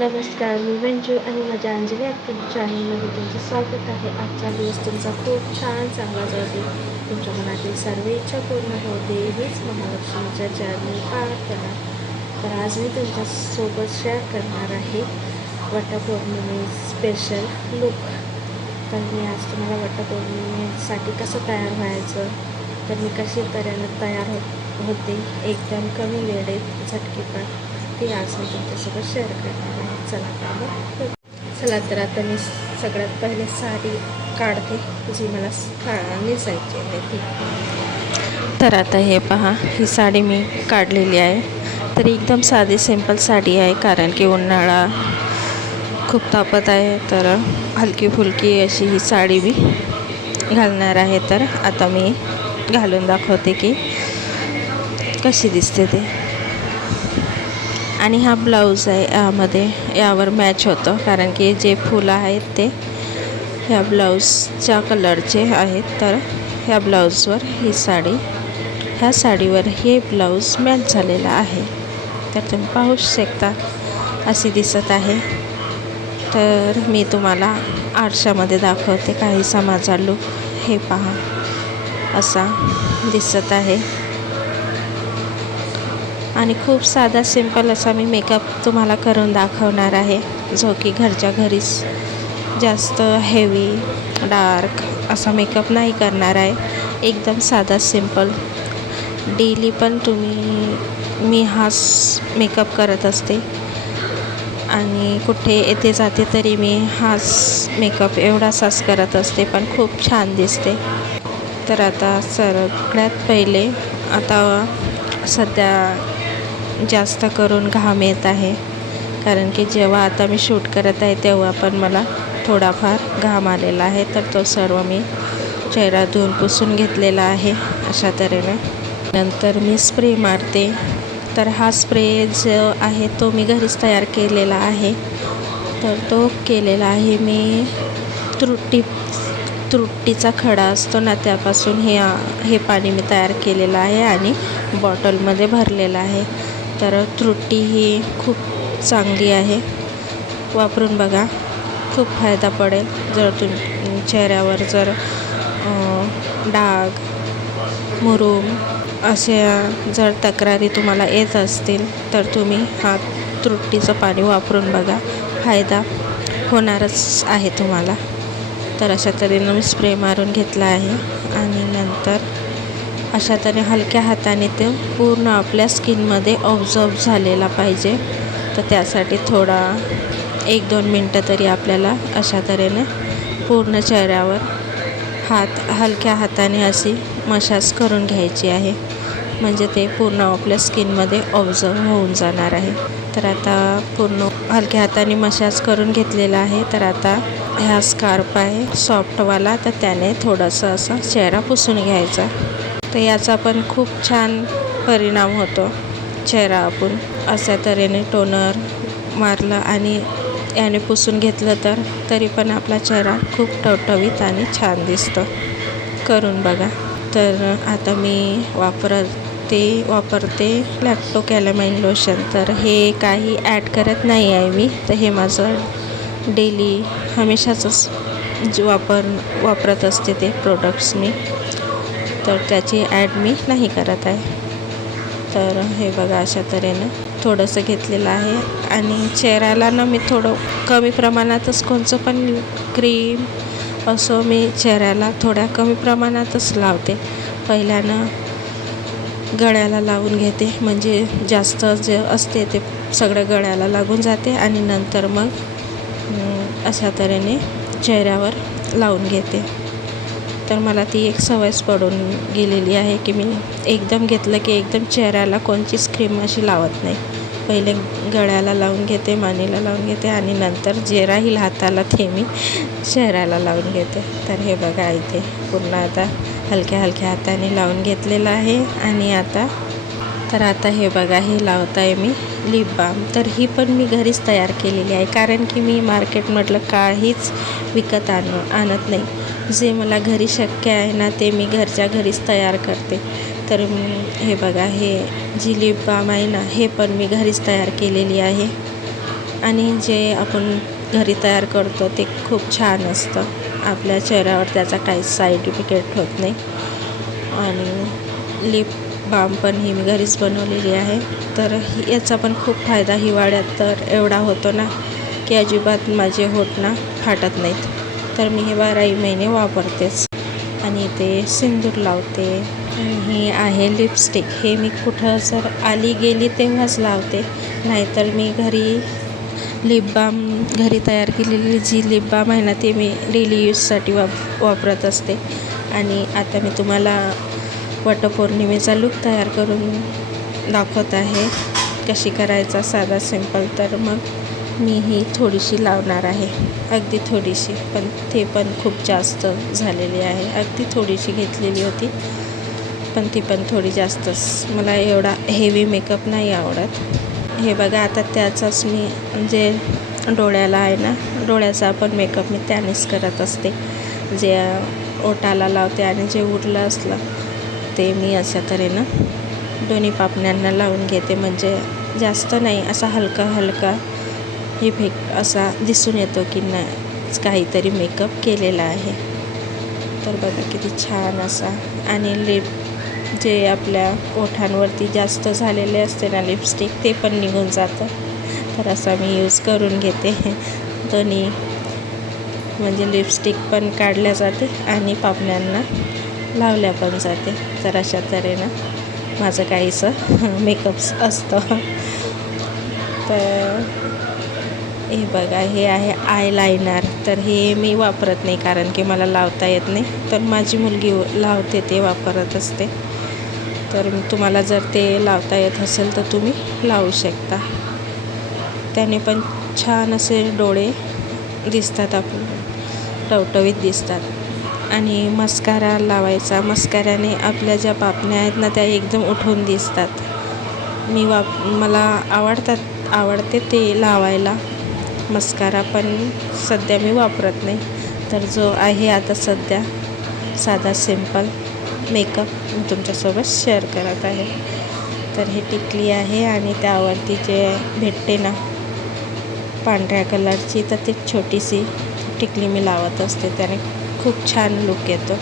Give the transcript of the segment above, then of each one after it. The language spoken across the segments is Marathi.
नमस्कार मी मंजू आणि माझ्या अंजली ॲक्टिव चॅनलमध्ये तुमचं स्वागत आहे. आजचा दिवस तुमचा खूप छान चांगला जाते तुमच्या मनातील सर्व इच्छा पूर्ण होते. हीच महालक्ष्मीच्या पाळत करा तर आज मी तुमच्यासोबत शेअर करणार आहे वटपौर्णिमे स्पेशल लुक तर मी आज तुम्हाला वटपौर्णिमेसाठी कसं तयार व्हायचं? तर मी कशी तऱ्हेनं तयार हो होते? एकदम कमी वेळेत झटकेपण. ती आज मी तुमच्यासोबत शेअर करणार आहे. चला तर मग चला तर आता मी सगळ्यात पहिले साडी काढते जी मला का- नेसायची आहे ती. तर आता हे पहा ही साडी मी काढलेली आहे. तर एकदम साधी सिंपल साडी आहे कारण की उन्हाळा खूप तापत आहे तर हलकी फुलकी अशी ही साडी मी घालणार आहे. तर आता मी घालून दाखवते की कशी दिसते ते. आणि हा ब्लाऊज आहे यामध्ये यावर मॅच होतं. कारण की जे फुलं आहेत ते ह्या ब्लाऊजच्या कलरचे आहेत. तर ह्या ब्लाऊजवर ही साडी ह्या साडीवर हे ब्लाऊज मॅच झालेला आहे. तर तुम्ही पाहू शकता अशी दिसत आहे. तर मी तुम्हाला आरशामध्ये दाखवते काहीसा माझा लूक हे पहा असा दिसत आहे. आणि खूप साधा सिंपल असा मी मेकअप तुम्हाला करून दाखवणार आहे. जो की घरच्या घरीच जास्त हेवी डार्क असा मेकअप नाही करणार आहे. एकदम साधा सिंपल डेली पण तुम्ही मी हाच मेकअप करत असते. आणि कुठे येते जाते तरी मी हाच मेकअप एवढासाच करत असते पण खूप छान दिसते. तर आता सगळ्यात पहिले आता सध्या जास्त करून घाम येत आहे. कारण की जेव्हा आता मी शूट करत आहे तेव्हा पण मला थोडाफार घाम आलेला आहे. तर तो सर्व मी चेहरा धुवून पुसून घेतलेला आहे अशा तऱ्हेने. नंतर मी स्प्रे मारते. तर हा स्प्रे जो आहे तो मी घरीच तयार केलेला आहे. तर तो केलेला आहे मी त्रुटी त्रुटीचा खडा असतो ना त्यापासून हे हे पाणी मी तयार केलेलं आहे आणि बॉटलमध्ये भरलेलं आहे. तर त्रुटी ही खूप चांगली आहे. वापरून बघा. खूप फायदा पडेल. जर तुम चेहऱ्यावर जर डाग मुरूम अशा जर तक्रारी तुम्हाला येत असतील तर तुम्ही हा त्रुटीचं पाणी वापरून बघा. फायदा होणारच आहे तुम्हाला. तर अशा तऱ्हेनं मी स्प्रे मारून घेतला आहे. आणि नंतर अशा तऱ्हे हलक्या हाताने ते पूर्ण आपल्या स्किनमध्ये ऑब्झर्व झालेला पाहिजे. तर त्यासाठी थोडा एक दोन मिनटं तरी आपल्याला अशा तऱ्हेने पूर्ण चेहऱ्यावर हात हलक्या हाताने अशी मशाज करून घ्यायची आहे. म्हणजे ते पूर्ण आपल्या स्किनमध्ये ऑब्झर्व होऊन जाणार आहे. तर आता पूर्ण हलक्या हाताने मशाज करून घेतलेला आहे. तर आता ह्या स्कार्प आहे सॉफ्टवाला. तर त्याने थोडंसं असं चेहरा पुसून घ्यायचा. तर याचा पण खूप छान परिणाम होतो चेहरा आपण. अशा तऱ्हेने टोनर मारलं आणि याने पुसून घेतलं तर तरी पण आपला चेहरा खूप टवटवीत आणि छान दिसतो. करून बघा. तर आता मी वापरते वापरते लॅक्टो कॅलमाइन लोशन तर हे काही ॲड करत नाही आहे मी. तर हे माझं डेली हमेशाचंच वापर वापरत असते ते प्रोडक्ट्स मी. तर त्याची ॲड मी नाही करत आहे. तर हे बघा अशा तऱ्हेनं थोडंसं घेतलेलं आहे. आणि चेहऱ्याला ना मी थोडं कमी प्रमाणातच कोणचं पण क्रीम असं मी चेहऱ्याला थोड्या कमी प्रमाणातच लावते. पहिल्यानं गळ्याला लावून घेते. म्हणजे जास्त जे असते ते सगळं गळ्याला लागून जाते. आणि नंतर मग अशा तऱ्हेने चेहऱ्यावर लावून घेते. तर मला ती एक सवयच पडून गेलेली आहे की मी एकदम घेतलं की एकदम चेहऱ्याला कोणचीच क्रीम अशी लावत नाही. पहिले गळ्याला लावून घेते मानेला लावून घेते आणि नंतर जे राहील हाताला ते मी चेहऱ्याला लावून घेते. तर हे बघा इथे पूर्ण आता हलक्या हलक्या हाताने लावून घेतलेलं आहे आणि आता तर आता हे बघा हे लावत आहे मी लिप बाम तर ही पण मी घरीच तयार केलेली आहे कारण की मी मार्केटमधलं काहीच विकत आण आणत नाही. जे मला घरी शक्य आहे ना ते मी घरच्या घरीच तयार करते. तर हे बघा हे जी लिप बाम आहे ना हे पण मी घरीच तयार केलेली आहे. आणि जे आपण घरी तयार करतो ते खूप छान असतं. आपल्या चेहऱ्यावर त्याचा काहीच साईड इफेक्ट होत नाही. आणि लिप बाम पण ही मी घरीच बनवलेली आहे. तर याचा पण खूप फायदा हिवाळ्यात तर एवढा होतो ना की अजिबात माझे होत ना फाटत नाहीत. तर मी हे बाराही महिने वापरतेच. आणि ते सिंदूर लावते. आणि हे आहे लिपस्टिक हे मी कुठं जर आली गेली तेव्हाच लावते. नाहीतर मी घरी लिप बाम घरी तयार केलेली जी लिप बाम आहे ना ती मी डेली यूजसाठी वाप वापरत असते. आणि आता मी तुम्हाला वटपौर्णिमेचा लूक तयार करून दाखवत आहे. कशी करायचा साधा सिंपल तर मग मी ही थोडीशी लावणार आहे. अगदी थोडीशी पण ते पण खूप जास्त झालेली आहे. अगदी थोडीशी घेतलेली होती पण ती पण थोडी जास्तच. मला एवढा हेवी मेकअप नाही आवडत. हे बघा आता त्याचाच मी जे डोळ्याला आहे ना डोळ्याचा पण मेकअप मी त्यानेच करत असते. जे ओटाला लावते आणि जे उरलं असलं ते मी अशा तऱ्हेनं दोन्ही पापण्यांना लावून घेते. म्हणजे जास्त नाही असा हलका हलका इफेक्ट असा दिसून येतो की नाही काहीतरी मेकअप केलेला आहे. तर बघा किती छान असा. आणि लिप जे आपल्या ओठांवरती जास्त झालेले असते ना लिपस्टिक ते पण निघून जातं. तर असा मी यूज करून घेते. दोन्ही म्हणजे लिपस्टिक पण काढल्या जाते आणि पापण्यांना लावल्या पण जाते. तर अशा तऱ्हेनं माझं काहीसं मेकअप्स असतं. तर हे बघा हे आहे आय लायनर तर हे मी वापरत नाही कारण की मला लावता येत नाही. तर माझी मुलगी लावते ते वापरत असते तर तुम्हाला जर ते लावता येत असेल तर तुम्ही लावू शकता. त्याने पण छान असे डोळे दिसतात आपण टवटवीत दिसतात. आणि मस्कारा लावायचा. मस्काराने आपल्या ज्या पापण्या आहेत ना त्या एकदम उठून दिसतात. मी वाप मला आवडतात आवडते ते लावायला. मस्कारा पण सध्या मी वापरत नाही. तर जो आहे आता सध्या साधा सिंपल मेकअप मी तुमच्यासोबत शेअर करत आहे. तर हे टिकली आहे आणि त्यावरती जे भेटते ना पांढऱ्या कलरची तर ती छोटीशी टिकली मी लावत असते त्याने. खूप छान लुक येतो.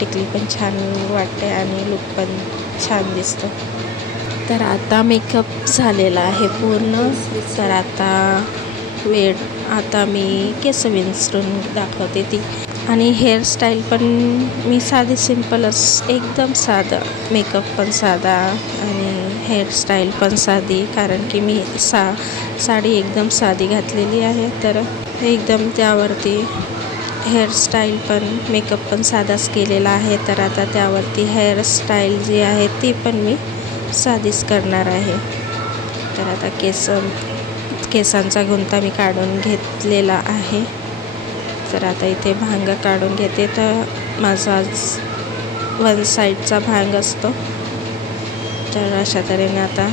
टिकली पण छान वाटते आणि लुक पण छान दिसतो. तर आता मेकअप झालेला आहे पूर्ण. तर आता वेळ आता मी केस विंचरून दाखवते ती. आणि हेअरस्टाईल पण मी साधी सिम्पलच एकदम साधं. मेकअप पण साधा आणि हेअरस्टाईल पण साधी. कारण की मी सा साडी एकदम साधी घातलेली आहे. तर एकदम त्यावरती हेअरस्टाईल पण मेकअप पण साधाच केलेला आहे. तर आता त्यावरती हेअरस्टाईल जी आहे ती पण मी साधीच करणार आहे. तर आता केस केसांचा गुंता मी काढून घेतलेला आहे. तर आता इथे भांग काढून घेते. तर माझा वन साईडचा भांग असतो. तर अशा तऱ्हेने आता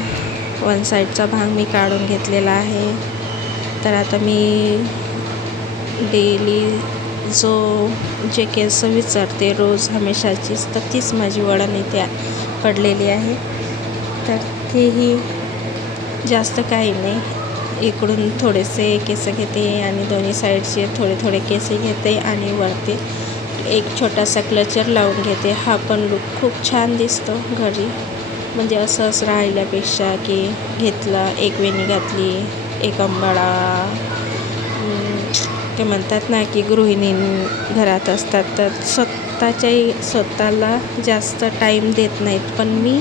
वन साईडचा भांग मी काढून घेतलेला आहे. तर आता मी डेली जो जे केस विचारते रोज हमेशाचीच तर तीच माझी वळण इथे पडलेली आहे. तर तेही जास्त काही नाही. इकडून थोडेसे केस घेते आणि दोन्ही साईडचे थोडे थोडे केस घेते आणि वरती एक छोटासा क्लचर लावून घेते. हा पण लुक खूप छान दिसतो घरी. म्हणजे असंच राहिल्यापेक्षा की घेतला एक वेणी घातली एक अंबाळा ते म्हणतात ना की गृहिणी घरात असतात तर स्वतःच्याही स्वतःला जास्त टाईम देत नाहीत. पण मी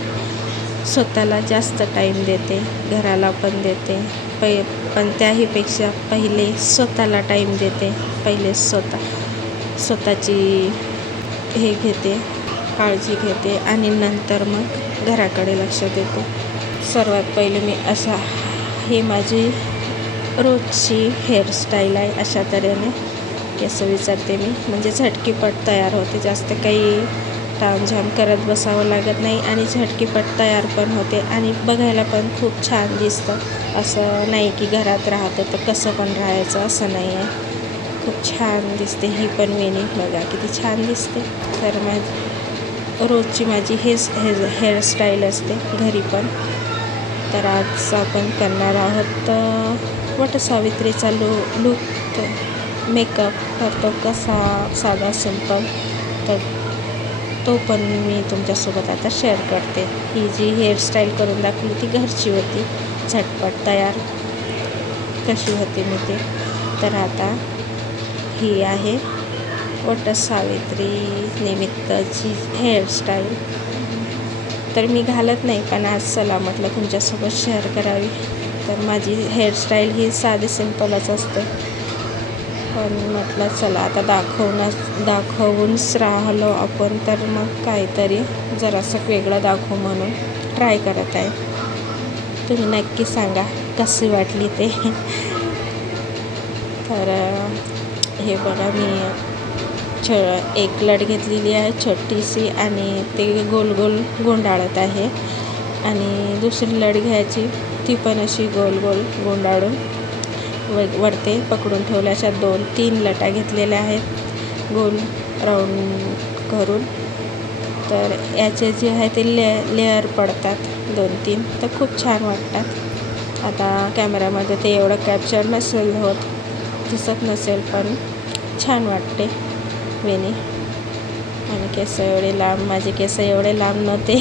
स्वतःला जास्त टाईम देते घराला पण देते. पै पण त्याहीपेक्षा पहिले स्वतःला टाईम देते. पहिले स्वतः स्वतःची हे घेते काळजी घेते आणि नंतर मग घराकडे लक्ष देते. सर्वात पहिले मी असा ही माझी रोजची हेअरस्टाईल आहे अशा तऱ्हेने. केस विचारते मी. म्हणजे झटकीपट तयार होते. जास्त काही तामझाम करत बसावं लागत नाही आणि झटकीपट तयार पण होते. आणि बघायला पण खूप छान दिसतं. असं नाही की घरात राहतं तर कसं पण राहायचं असं नाही आहे. खूप छान दिसते. ही पण वेणी. बघा किती छान दिसते. तर माझ रोजची माझी हेच हे हेअरस्टाईल असते. घरी पण. तर आज आपण करणार आहोत वटसावित्रीचा लू लूक मेकअप करतो कसा साधा सिंपल तर तो पण मी तुमच्यासोबत आता शेअर करते. ही जी हेअरस्टाईल करून दाखवली ती घरची होती. झटपट तयार. कशी होती मी ती. तर आता ही आहे. वटसावित्री निमित्तची हेअरस्टाईल तर मी घालत नाही पण आज चला म्हटलं तुमच्यासोबत शेअर करावी. तर माझी हेअरस्टाईल ही साधी सिंपलच असते. पण म्हटलं चला आता दाखवूनच दाखवूनच राहिलो आपण तर मग काहीतरी जरासं वेगळं दाखवू म्हणून ट्राय करत आहे. तुम्ही नक्की सांगा कशी वाटली ते? तर हे बघा मी छ एक लट घेतलेली आहे छोटीशी आणि ते गोल गोल गुंडाळत आहे. आणि दुसरी लट घ्यायची. ती पण अशी गोल गोल गुंडाळून व वरते पकडून ठेवल्या. अशा दोन तीन लटा घेतलेल्या आहेत. गोल राऊंड करून. तर याचे जे आहे ते ले लेअर पडतात दोन तीन. तर खूप छान वाटतात. आता कॅमेऱ्यामध्ये ते एवढं कॅप्चर नसेल होत दिसत नसेल पण छान वाटते वेणी. आणि केस एवढे लांब माझे केस एवढे लांब नव्हते.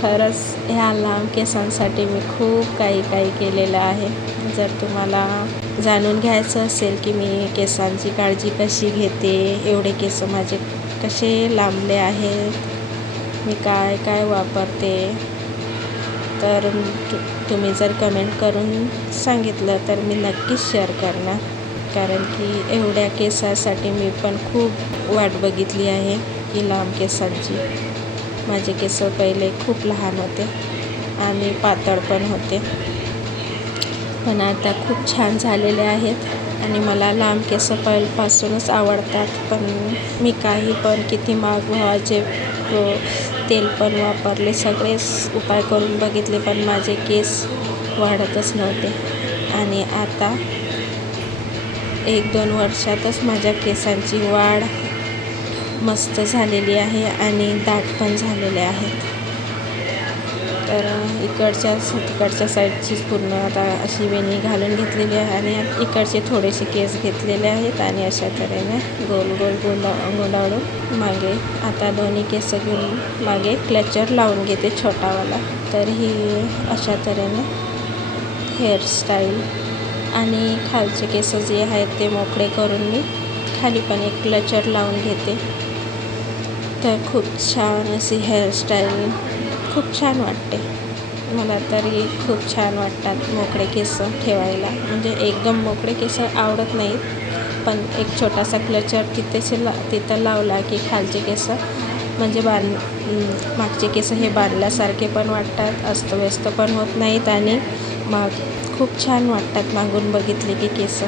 खरंच ह्या लांब केसांसाठी मी खूप काही काही केलेलं आहे. जर तुम्हाला जाणून घ्यायचं असेल की मी केसांची काळजी कशी घेते एवढे केस माझे कसे लांबले आहेत मी काय काय वापरते तर तु तुम्ही जर कमेंट करून सांगितलं तर मी नक्कीच शेअर करणार. कारण की एवढ्या केसासाठी मी पण खूप वाट बघितली आहे की लांब केसांची. माझे केस पहिले खूप लहान होते आणि पातळ पण होते. पण आता खूप छान झालेले आहेत आणि मला लांब केस पहिल्यापासूनच आवडतात. पण मी काही पण किती माग व्हायचे तेल पण वापरले सगळेच उपाय करून बघितले पण माझे केस वाढतच नव्हते. आणि आता एक दोन वर्षातच माझ्या केसांची वाढ मस्त झालेली आहे आणि दाट पण झालेले आहेत तर इकडच्या तिकडच्या साईडचीच पूर्ण आता अशी वेणी घालून घेतलेली आहे आणि इकडचे थोडेसे केस घेतलेले आहेत आणि अशा तऱ्हेने गोल गोल गोंडा गोंडाळून मागे आता दोन्ही केस घेऊन मागे क्लचर लावून घेते छोटावाला. तर ही अशा तऱ्हेने हेअरस्टाईल आणि खालचे केस जे आहेत ते मोकळे करून मी खाली पण एक क्लचर लावून घेते. तर खूप छान अशी हेअरस्टाईल खूप छान वाटते. मला तरी खूप छान वाटतात मोकळे केस ठेवायला. म्हणजे एकदम मोकळे केस आवडत नाहीत पण एक छोटासा क्लचर तिथेच ला तिथं लावला की खालचे केस म्हणजे बांध मागचे केस हे बांधल्यासारखे पण वाटतात अस्तव्यस्त पण होत नाहीत आणि माग खूप छान वाटतात मागून बघितले की केस.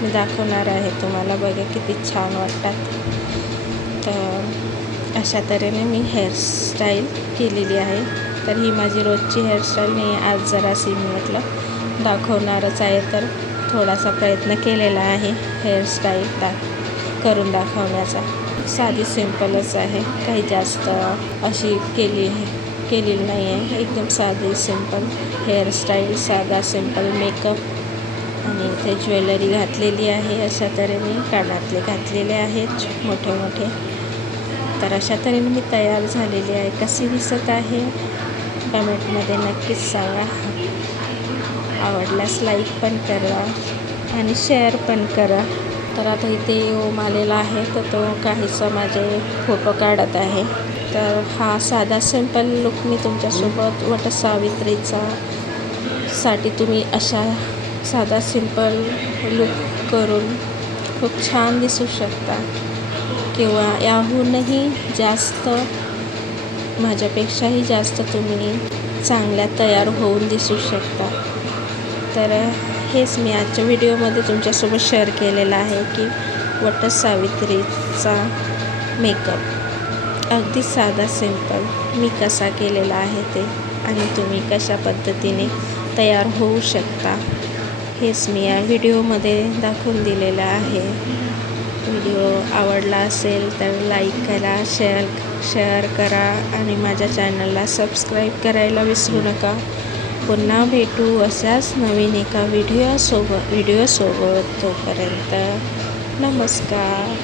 मी दाखवणार आहे तुम्हाला बघा किती छान वाटतात. अशा तऱ्हेने मी हेअरस्टाईल केलेली आहे. तर ही माझी रोजची हेअरस्टाईल नाही आज जराशी मी म्हटलं दाखवणारच आहे. तर थोडासा प्रयत्न केलेला आहे हेअरस्टाईल दा करून दाखवण्याचा. साधी सिम्पलच आहे. काही जास्त अशी केली केलेली नाही आहे एकदम साधी सिंपल हेअरस्टाईल साधा सिंपल मेकअप आणि इथे ज्वेलरी घातलेली आहे. अशा तऱ्हेने कानातले घातलेले आहेत. मोठे मोठे तर अशा तऱ्हेने मी तयार झालेली आहे. कशी दिसत आहे? कमेंटमध्ये नक्कीच सांगा. आवडल्यास लाईक पण करा आणि शेअर पण करा. तर आता इथे ओम आलेला आहे. तर तो काहीसा माझे फोटो काढत आहे. तर हा साधा सिंपल लुक मी तुमच्यासोबत वटसावित्रीचा साठी तुम्ही अशा साधा सिंपल लुक करून खूप छान दिसू शकता. किंवा याहूनही जास्त माझ्यापेक्षाही जास्त तुम्ही चांगल्या तयार होऊन दिसू शकता. तर हेच मी आजच्या व्हिडिओमध्ये तुमच्यासोबत शेअर केलेलं आहे की वटसावित्रीचा मेकअप अगदी साधा सिंपल मी कसा केलेला आहे ते आणि तुम्ही कशा पद्धतीने तयार होऊ शकता हेच मी या व्हिडिओमध्ये दाखवून दिलेलं आहे. व्हिडिओ आवडला असेल तर लाईक करा शेअर शेअर करा आणि माझ्या चॅनलला सबस्क्राईब करायला विसरू नका. पुन्हा भेटू असाच नवीन एका व्हिडिओसोबत व्हिडिओसोबत तोपर्यंत नमस्कार.